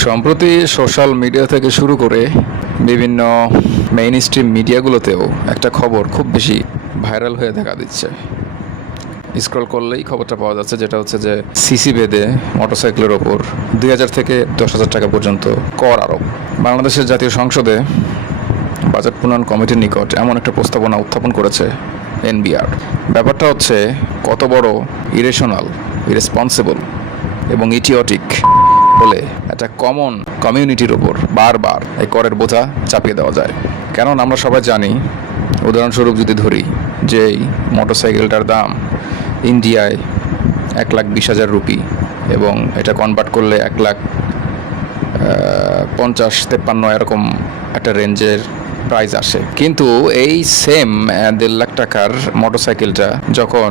সম্প্রতি social media থেকে শুরু করে বিভিন্ন মেইন স্ট্রিম মিডিয়াগুলোতেও একটা খবর খুব বেশি ভাইরাল হয়ে দেখা দিচ্ছে। স্ক্রল করলেই খবরটা পাওয়া যাচ্ছে, যেটা হচ্ছে যে সিসি বেঁধে মোটরসাইকেলের ওপর 2000 থেকে 10,000 টাকা পর্যন্ত কর আরোপ। বাংলাদেশের জাতীয় সংসদে বাজেট প্রণয়ন কমিটির নিকট এমন একটা প্রস্তাবনা উত্থাপন করেছে এনবিআর। ব্যাপারটা হচ্ছে কত বড় ইরেশনাল, ইরেসপন্সিবল এবং ইটিওটিক হলে একটা কমন কমিউনিটির ওপর বারবার এই করের বোঝা চাপিয়ে দেওয়া যায়। কারণ আমরা সবাই জানি, উদাহরণস্বরূপ যদি ধরি যে এই মোটরসাইকেলটার দাম ইন্ডিয়ায় 1,20,000 রুপি এবং এটা কনভার্ট করলে 1,50,53 এরকম একটা রেঞ্জের প্রাইস আসে। কিন্তু এই সেম 1.5 লাখ টাকার মোটরসাইকেলটা যখন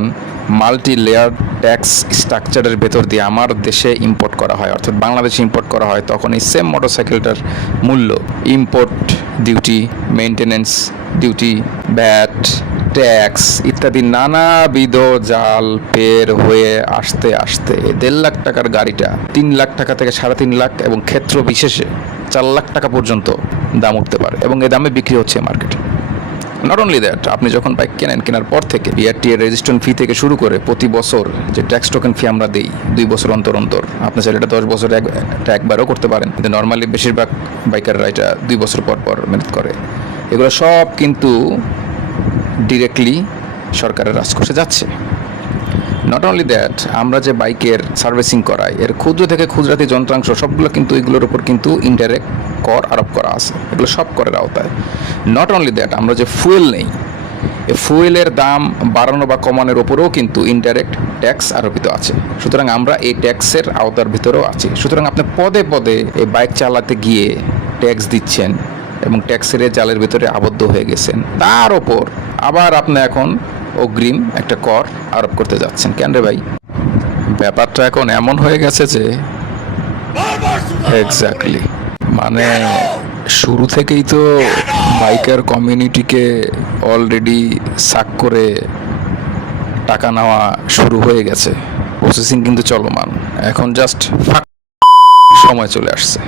মাল্টি লেয়ার ট্যাক্স স্ট্রাকচারের ভেতর দিয়ে আমার দেশে ইম্পোর্ট করা হয়, অর্থাৎ বাংলাদেশে ইম্পোর্ট করা হয়, তখন এই সেম মোটরসাইকেলটার মূল্য import duty, maintenance duty, VAT, tax ইত্যাদি নানাবিধ জাল পের হয়ে আসতে আসতে 1.5 লাখ টাকার গাড়িটা 3 লাখ টাকা থেকে 3.5 লাখ এবং ক্ষেত্র বিশেষে 4 লাখ টাকা পর্যন্ত দাম উঠতে পারে এবং এ দামে বিক্রি হচ্ছে মার্কেটে। নট অনলি দ্যাট, আপনি যখন বাইক কেনার পর থেকে বিআরটি এর রেজিস্ট্রেশন ফি থেকে শুরু করে প্রতি বছর যে ট্যাক্স টোকেন ফি আমরা দিই 2 বছর অন্তর অন্তর, আপনি চাইলে এটা 10 বছরে একবারও করতে পারেন, কিন্তু নর্মালি বেশিরভাগ বাইকাররা এটা 2 বছর পর পর মেহনত করে। এগুলো সব কিন্তু ডিরেক্টলি সরকারের রাজকোষে যাচ্ছে। নট অনলি দ্যাট, আমরা যে বাইকের সার্ভিসিং করাই এর ক্ষুদ্র থেকে ক্ষুদ্রাতি যন্ত্রাংশ সবগুলো কিন্তু এগুলোর উপর কিন্তু ইনডাইরেক্ট কর আরোপ করা আছে, এগুলো সব করের আওতায়। নট অনলি দ্যাট, আমরা যে ফুয়েল নেই, এই ফুয়েলের দাম বাড়ানো বা কমানোর উপরেও কিন্তু ইনডাইরেক্ট ট্যাক্স আরোপিত আছে। সুতরাং আমরা এই ট্যাক্সের আওতার ভিতরেও আছি। সুতরাং আপনি পদে পদে এই বাইক চালাতে গিয়ে ট্যাক্স দিচ্ছেন এবং ট্যাক্সের জালের ভিতরে আবদ্ধ হয়ে গেছেন, তার ওপর আবার আপনি এখন অগ্রিম একটা কর আরোপ করতে যাচ্ছেন। কেন রে ভাই? ব্যাপারটা এখন এমন হয়ে গেছে যে এক্স্যাক্টলি, মানে শুরু থেকেই তো বাইকার কমিউনিটিকে অলরেডি সাক করে টাকা নেওয়া শুরু হয়ে গেছে। প্রসেসিং কিন্তু চলমান, এখন জাস্ট সময় চলে আসছে।